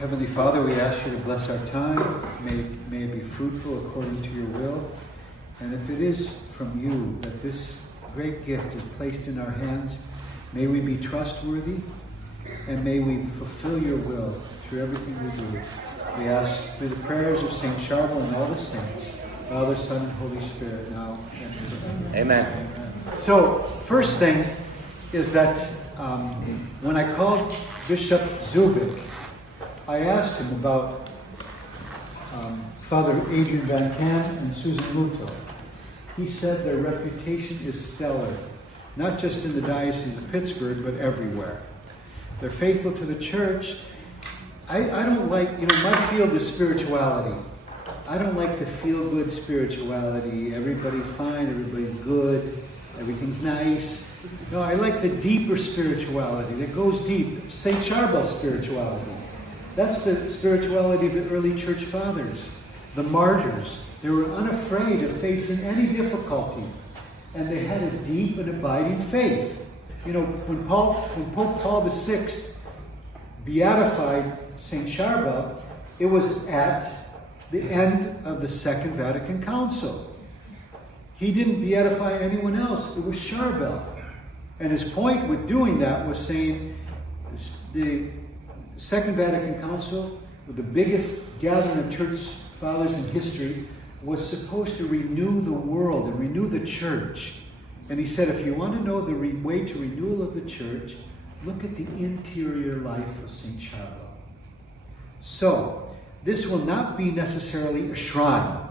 Heavenly Father, we ask you to bless our time. May it be fruitful according to your will. And if it is from you that this great gift is placed in our hands, may we be trustworthy and may we fulfill your will through everything we do. We ask through the prayers of St. Sharbel and all the saints, Father, Son, and Holy Spirit, now and forever. Amen. So, first thing is that when I called Bishop Zubik, I asked him about Father Adrian Van Camp and Susan Muto. He said their reputation is stellar, not just in the Diocese of Pittsburgh, but everywhere. They're faithful to the church. I don't like, my field is spirituality. I don't like the feel-good spirituality. Everybody's fine, everybody's good, everything's nice. No, I like the deeper spirituality that goes deep. St. Sharbel's spirituality. That's the spirituality of the early church fathers, the martyrs. They were unafraid of facing any difficulty, and they had a deep and abiding faith. When Pope Paul VI beatified St. Sharbel, it was at the end of the Second Vatican Council. He didn't beatify anyone else. It was Sharbel. And his point with doing that was saying the Second Vatican Council, with the biggest gathering of church fathers in history, was supposed to renew the world and renew the church. And he said, if you want to know the way to renewal of the church, look at the interior life of St. Sharbel. So, this will not be necessarily a shrine,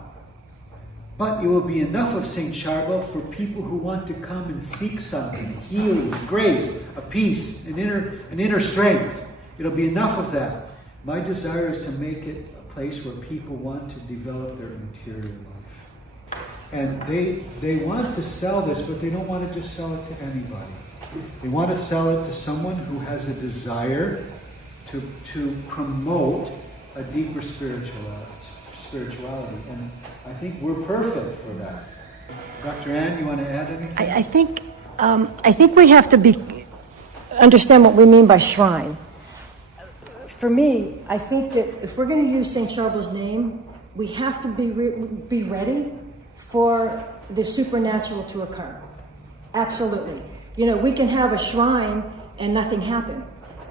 but it will be enough of St. Sharbel for people who want to come and seek something, healing, grace, a peace, an inner strength. It'll be enough of that. My desire is to make it a place where people want to develop their interior life. And they want to sell this, but they don't want to just sell it to anybody. They want to sell it to someone who has a desire to promote a deeper spirituality. And I think we're perfect for that. Dr. Ann, you want to add anything? I think we have to understand what we mean by shrine. For me, I think that if we're going to use St. Sharbel's name, we have to be ready for the supernatural to occur. Absolutely. We can have a shrine and nothing happen.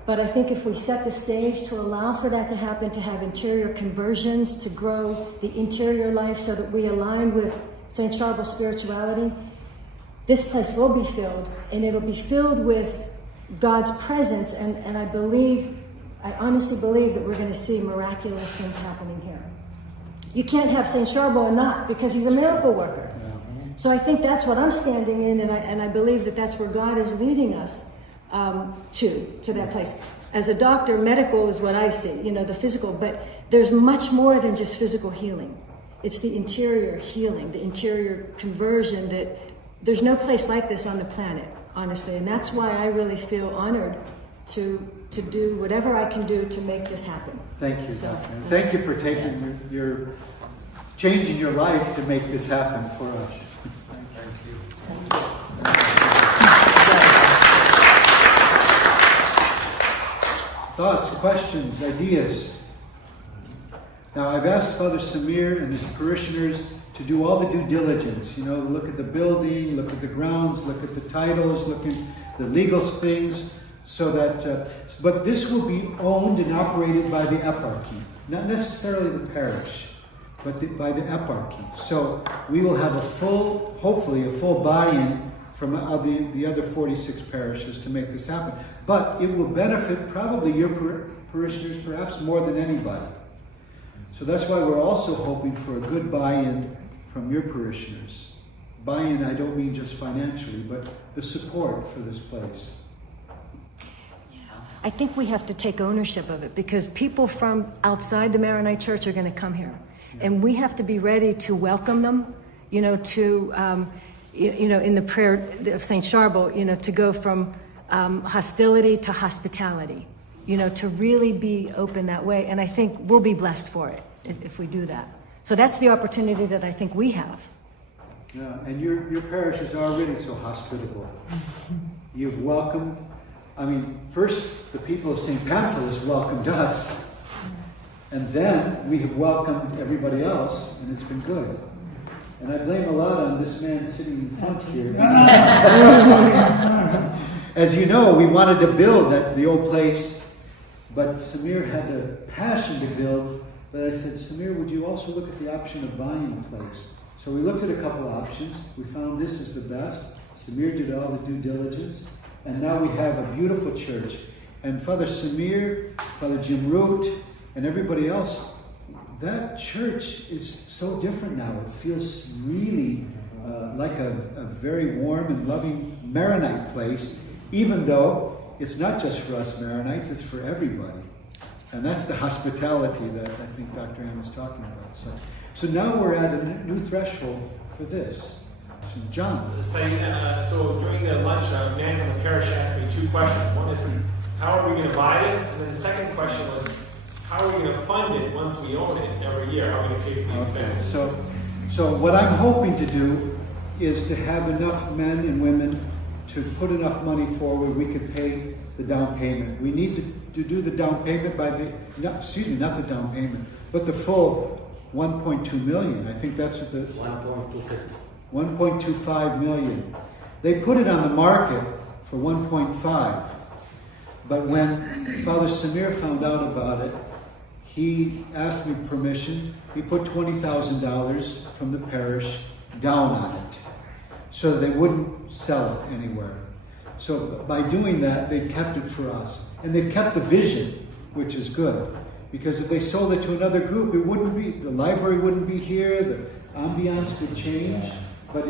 But I think if we set the stage to allow for that to happen, to have interior conversions, to grow the interior life so that we align with St. Sharbel's spirituality, this place will be filled, and it'll be filled with God's presence, and I honestly believe that we're going to see miraculous things happening here. You can't have St. Sharbel and not, because he's a miracle worker. So I think that's what I'm standing in, and I believe that that's where God is leading us to that place. As a doctor, medical is what I see, the physical, but there's much more than just physical healing. It's the interior healing, the interior conversion, that there's no place like this on the planet, honestly. And that's why I really feel honored to do whatever I can do to make this happen. Thank you, Dr. Thank you for taking your changing your life to make this happen for us. Thank you. Thoughts, questions, ideas? Now, I've asked Father Samir and his parishioners to do all the due diligence. Look at the building, look at the grounds, look at the titles, look at the legal things, so that. But this will be owned and operated by the eparchy, not necessarily the parish, but by the eparchy. So we will have hopefully a full buy-in from the other 46 parishes to make this happen. But it will benefit probably your parishioners perhaps more than anybody. So that's why we're also hoping for a good buy-in from your parishioners. Buy-in, I don't mean just financially, but the support for this place. I think we have to take ownership of it, because people from outside the Maronite Church are going to come here. And we have to be ready to welcome them, in the prayer of St. Sharbel, to go from hostility to hospitality, to really be open that way. And I think we'll be blessed for it if we do that. So that's the opportunity that I think we have. Yeah, and your parish is already so hospitable. You've welcomed, first the people of St. Pamphilus welcomed us. And then we have welcomed everybody else, and it's been good. And I blame a lot on this man sitting in front here. As you know, we wanted to build at the old place, but Samir had the passion to build. But I said, Samir, would you also look at the option of buying a place? So we looked at a couple options. We found this is the best. Samir did all the due diligence. And now we have a beautiful church. And Father Samir, Father Jim Root, and everybody else, that church is so different now. It feels really like a very warm and loving Maronite place, even though it's not just for us Maronites, it's for everybody. And that's the hospitality that I think Dr. Ann was talking about. So now we're at a new threshold for this. So John. So during the lunch, man from the parish asked me two questions. One is, how are we going to buy this? And then the second question was, how are we going to fund it once we own it every year? How are we going to pay for the expenses? So what I'm hoping to do is to have enough men and women to put enough money forward we could pay the down payment. We need to do the down payment not the down payment, but the full 1.2 million. I think that's what the 1.25 million. They put it on the market for 1.5. But when Father Samir found out about it, he asked me permission. He put $20,000 from the parish down on it so that they wouldn't sell it anywhere. So by doing that, they've kept it for us. And they've kept the vision, which is good. Because if they sold it to another group, the library wouldn't be here, the ambiance would change. But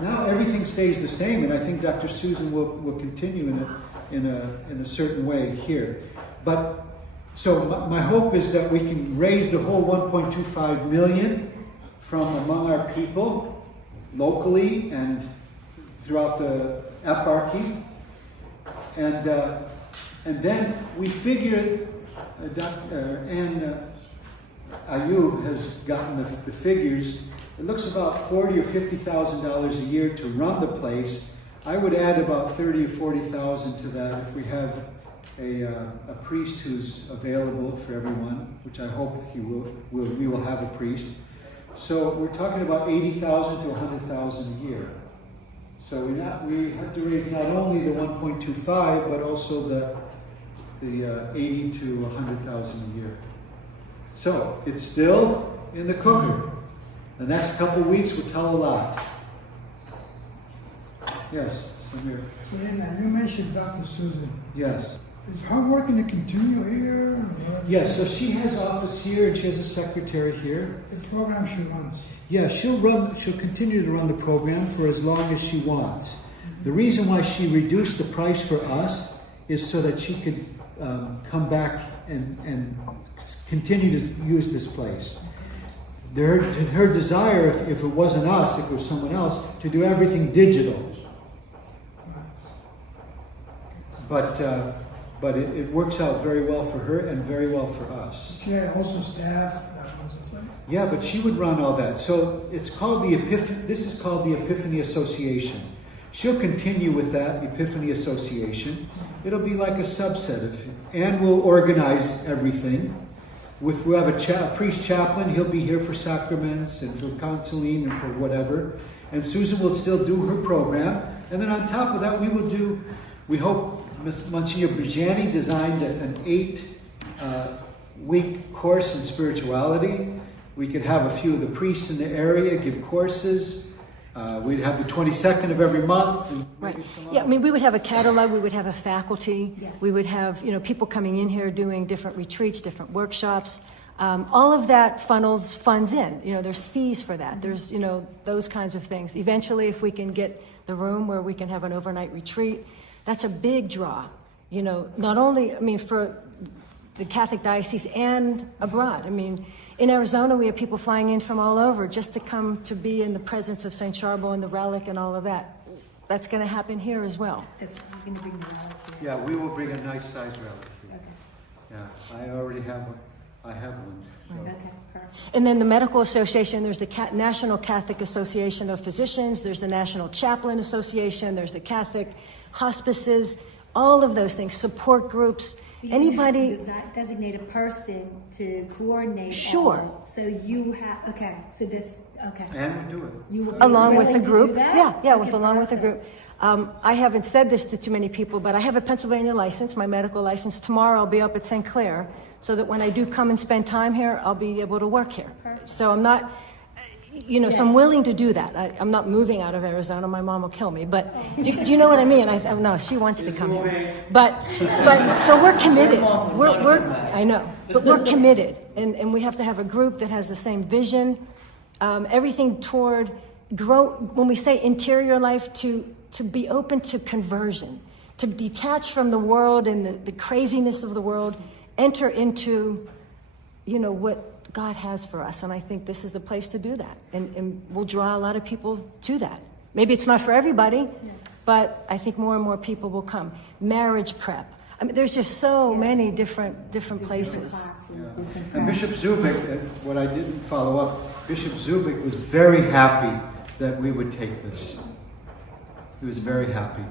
now everything stays the same, and I think Dr. Susan will continue in a certain way here. But so my hope is that we can raise the whole 1.25 million from among our people, locally and throughout the eparchy, and then we figure Dr. Ann Ayub has gotten the figures. It looks about $40,000 or $50,000 a year to run the place. I would add about $30,000 or $40,000 to that if we have a priest who's available for everyone, which I hope we will have a priest. So we're talking about $80,000 to $100,000 a year. So we have to raise not only the 1.25, but also the 80 to 100,000 a year. So it's still in the cooker. The next couple of weeks will tell a lot. Yes, Samir. So you mentioned Dr. Susan. Yes. Is her work going to continue here? Yes, so she has office here and she has a secretary here. The program she runs. Yeah, she'll continue to run the program for as long as she wants. Mm-hmm. The reason why she reduced the price for us is so that she could come back and continue to use this place. Her desire, if it wasn't us, if it was someone else, to do everything digital. But it works out very well for her and very well for us. She had also staff that runs the place. Yeah, but she would run all that. So it's called the Epiphany. This is called the Epiphany Association. She'll continue with that, the Epiphany Association. It'll be like a subset of it. And we'll organize everything. If we have a priest chaplain, he'll be here for sacraments and for counseling and for whatever. And Susan will still do her program. And then on top of that, we hope Monsignor Brigiani designed an 8-week course in spirituality. We could have a few of the priests in the area give courses. We'd have the 22nd of every month. Right. Yeah, I mean, we would have a catalog. We would have a faculty. Yes. We would have, people coming in here doing different retreats, different workshops. All of that funds in. There's fees for that. There's, those kinds of things. Eventually, if we can get the room where we can have an overnight retreat, that's a big draw. Not only, for the Catholic diocese and abroad. In Arizona, we have people flying in from all over just to come to be in the presence of St. Sharbel and the relic and all of that. That's going to happen here as well. That's going to bring the relic here. Yeah, we will bring a nice size relic here. Okay. Yeah, I already have one. I have one. So. Okay, perfect. And then the Medical Association, there's the National Catholic Association of Physicians, there's the National Chaplain Association, there's the Catholic Hospices. all of those things, support groups, anybody. Designate a person to coordinate. Sure. all. So you have, okay, so this, okay. And we do it. You would be Along with willing the to group. do that? Yeah, Okay, along with the perfect. group. I haven't said this to too many people, but I have a Pennsylvania license, my medical license. Tomorrow I'll be up at St. Clair, so that when I do come and spend time here, I'll be able to work here. Perfect. So I'm not, so I'm willing to do that. I'm not moving out of Arizona. My mom will kill me. But do you know what I mean? No, she wants to come here. But so we're committed. I know, but we're committed, and we have to have a group that has the same vision. Everything toward grow. When we say interior life, to be open to conversion, to detach from the world and the craziness of the world, enter into, what God has for us. And I think this is the place to do that. And we'll draw a lot of people to that. Maybe it's not for everybody, but I think more and more people will come. Marriage prep. I mean, there's just so many different places. And Bishop Zubik, what I didn't follow up, Bishop Zubik was very happy that we would take this. He was very happy.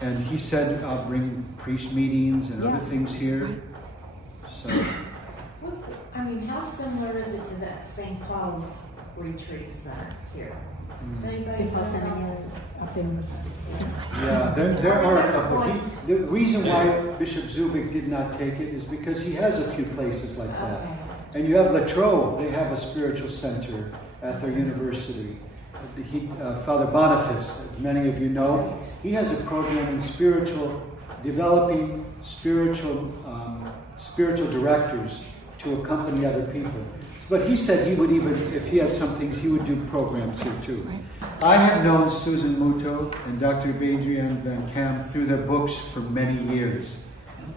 And he said, I'll bring priest meetings and other things here. So, how similar is it to that St. Paul's retreat center here? Does anybody know? yeah, there are a couple. The reason why Bishop Zubik did not take it is because he has a few places like that. Okay. And you have Latrobe, they have a spiritual center at their university. Father Boniface, as many of you know, he has a program in developing spiritual directors to accompany other people. But he said he would even, if he had some things, he would do programs here too. I have known Susan Muto and Dr. Adrian Van Camp through their books for many years.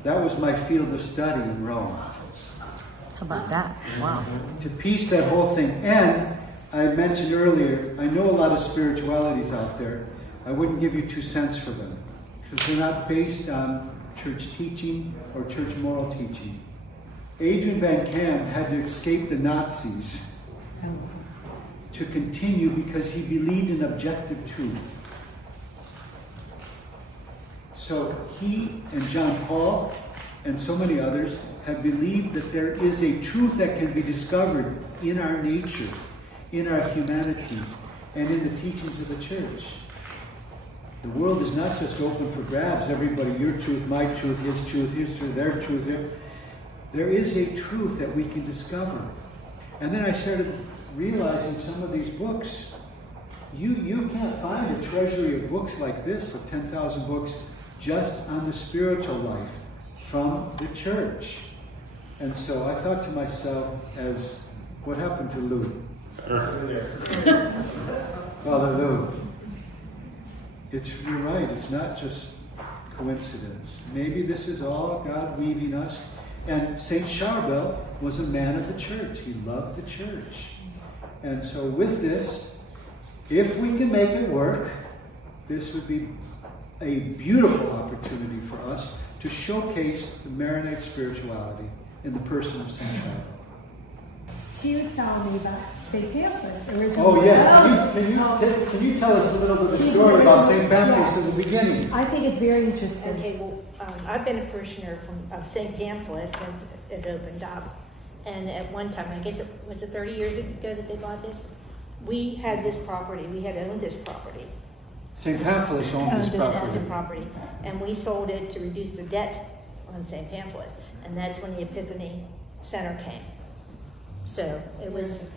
That was my field of study in Rome. How about that? Wow. To piece that whole thing. And I mentioned earlier, I know a lot of spiritualities out there. I wouldn't give you 2 cents for them because they're not based on church teaching or church moral teaching. Adrian Van Camp had to escape the Nazis to continue because he believed in objective truth. So he and John Paul and so many others have believed that there is a truth that can be discovered in our nature, in our humanity, and in the teachings of the church. The world is not just open for grabs. Everybody, your truth, my truth, his truth, their truth. There is a truth that we can discover. And then I started realizing some of these books, you can't find a treasury of books like this, of 10,000 books, just on the spiritual life from the church. And so I thought to myself, what happened to Lou? Father Lou. You're right, it's not just coincidence. Maybe this is all God weaving us. And St. Sharbel was a man of the church. He loved the church. And so with this, if we can make it work, this would be a beautiful opportunity for us to showcase the Maronite spirituality in the person of St. Sharbel. She was telling me about St. Pamphilus originally. Oh yes, can you tell us a little bit of the story about St. Pamphilus in the beginning? I think it's very interesting. Okay, well, I've been a parishioner of St. Pamphilus, and it opened up. And at one time, I guess it was 30 years ago that they bought this? We had this property. We had owned this property. St. Pamphilus owned this property. And we sold it to reduce the debt on St. Pamphilus. And that's when the Epiphany Center came. So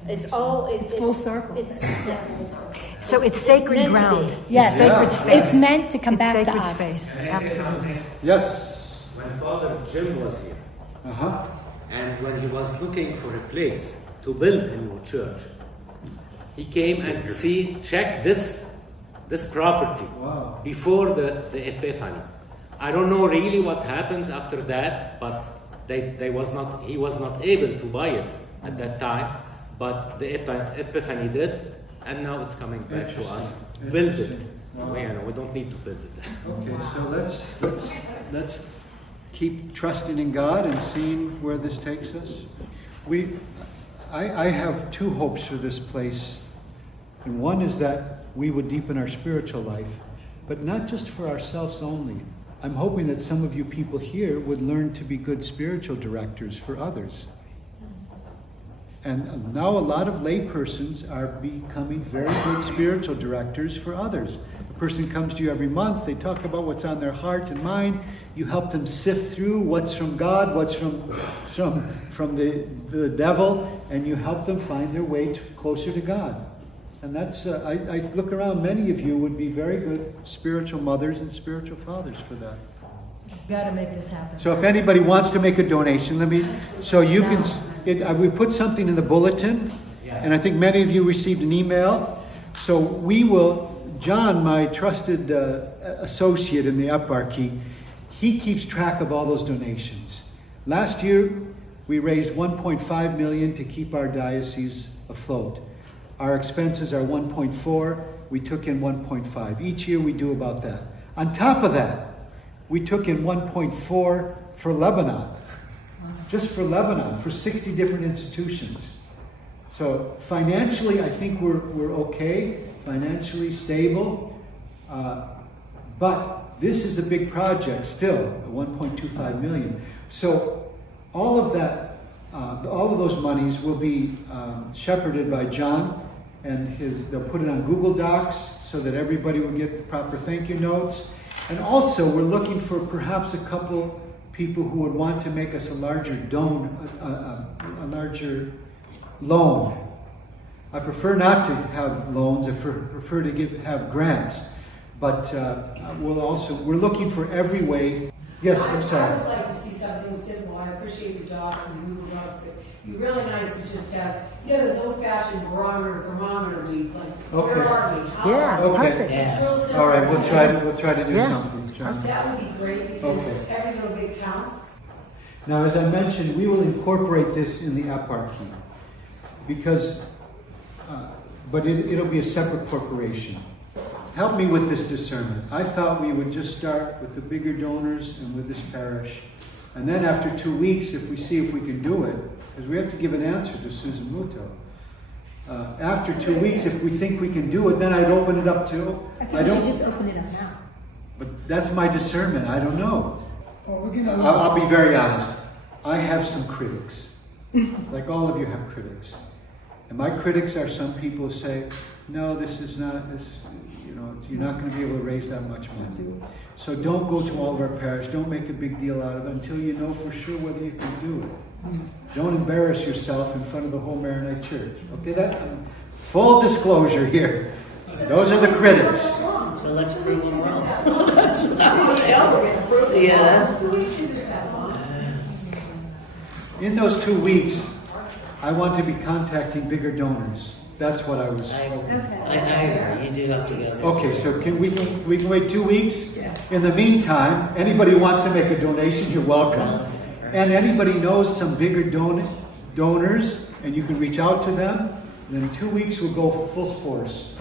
it's full circle. So it's sacred meant to ground. be. Yes, Sacred space. It's meant to come back to Sacred us. space. And I say Absolutely. something? Yes. When Father Jim was here, Uh-huh. and when he was looking for a place to build a new church, he came and checked this property Wow. before the Epiphany. I don't know really what happens after that, but he was not able to buy it at that time, but the Epiphany did, and now it's coming back to us. Build it. So we don't need to build it. Okay, so let's keep trusting in God and seeing where this takes us. I have 2 hopes for this place. And one is that we would deepen our spiritual life, but not just for ourselves only. I'm hoping that some of you people here would learn to be good spiritual directors for others. And now a lot of laypersons are becoming very good spiritual directors for others. A person comes to you every month, they talk about what's on their heart and mind, you help them sift through what's from God, what's from the devil, and you help them find their way closer to God. And that's, I look around, many of you would be very good spiritual mothers and spiritual fathers for that. Got to make this happen. So if anybody wants to make a donation, we put something in the bulletin, and I think many of you received an email. So we will, John, my trusted associate in the eparchy, he keeps track of all those donations. Last year, we raised $1.5 million to keep our diocese afloat. Our expenses are 1.4. We took in 1.5. Each year we do about that. On top of that, we took in 1.4 for Lebanon. Just for Lebanon, for 60 different institutions. So financially, I think we're okay, financially stable. But this is a big project still, 1.25 million. So all of that, all of those monies will be shepherded by John, and they'll put it on Google Docs so that everybody will get the proper thank you notes. And also, we're looking for perhaps a couple people who would want to make us a larger larger loan. I prefer not to have loans. I prefer to have grants. But we're looking for every way. Yes, I'm sorry. I would like to see something simple. I appreciate the docs and Google Docs, but it'd be really nice to just have, those old-fashioned barometer, thermometer reads, like, where are we? How Yeah, are we? perfect. Just real simple. All right, we'll try to do something, John. That would be great, because Okay. every little bit counts. Now, as I mentioned, we will incorporate this in the eparchy because, but it'll be a separate corporation. Help me with this discernment. I thought we would just start with the bigger donors and with this parish. And then after 2 weeks, if we see if we can do it, because we have to give an answer to Susan Muto. After 2 weeks, if we think we can do it, then I'd open it up to... I think we should just open it up now. But that's my discernment. I don't know. Oh, we're gonna I'll be very honest. I have some critics. Like all of you have critics. And my critics are some people who say, no, this is not, you're not going to be able to raise that much money. So don't go to all of our parish. Don't make a big deal out of it until you know for sure whether you can do it. Don't embarrass yourself in front of the whole Maronite Church. Okay, that full disclosure here. Those are the critics. So let's prove them wrong. That's what I was telling you. Yeah. In those 2 weeks, I want to be contacting bigger donors. That's what I was. I agree. You do have to go. Okay, so we can wait 2 weeks? Yeah. In the meantime, anybody who wants to make a donation, you're welcome. And anybody knows some bigger donors, and you can reach out to them. And then in 2 weeks, we'll go full force.